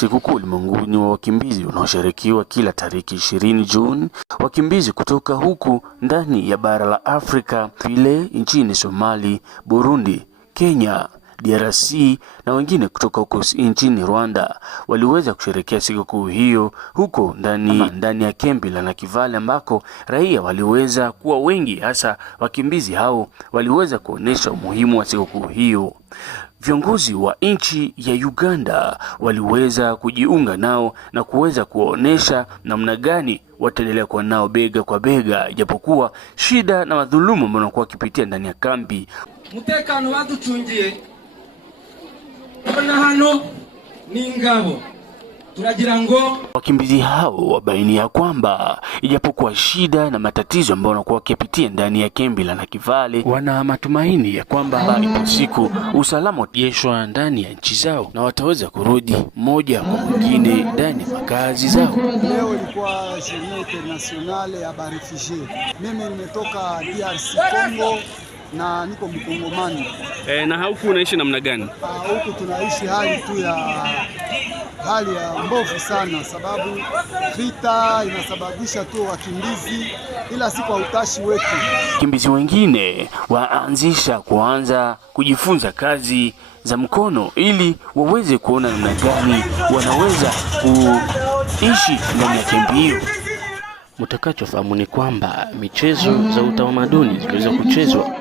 Sikukuu ulimwenguni wa wakimbizi unaoshirikiwa kila tariki 20 Juni. Wakimbizi kutoka huku ndani ya bara la Afrika, vile nchini Somali, Burundi, Kenya, DRC na wengine kutoka huko nchini Rwanda waliweza kusherehekea sikukuu hiyo huko ndani ya kambi la Nakivale, ambako raia waliweza kuwa wengi, hasa wakimbizi hao waliweza kuonesha umuhimu wa sikukuu hiyo. Viongozi wa nchi ya Uganda waliweza kujiunga nao na kuweza kuonesha namna gani wataendelea kuwa nao bega kwa bega, ijapokuwa shida na madhulumu ambao wanakuwa wakipitia ndani ya kambi. Mutekano waducungiye na hano ni ngabo turagira ngo wakimbizi hao wabainia kwamba ijapokuwa shida na matatizo ambayo wanakuwa wakipitia ndani ya kambi la Nakivale, wana matumaini ya kwamba ipo siku usalama utajeshwa ndani ya nchi zao na wataweza kurudi moja kwa mwingine ndani ya makazi zao. Leo ilikuwa Journée Internationale ya Barefugee. Mimi nimetoka DRC Congo na niko Mkongomani. Na huku unaishi namna gani? Huku tunaishi hali ya mbovu sana, sababu vita inasababisha tu wakimbizi, ila si kwa utashi wetu. Wakimbizi wengine kuanza kujifunza kazi za mkono ili waweze kuona namna gani wanaweza kuishi ndani ya kambi hiyo. Mtakachofahamu ni kwamba michezo za utamaduni ziliweza kuchezwa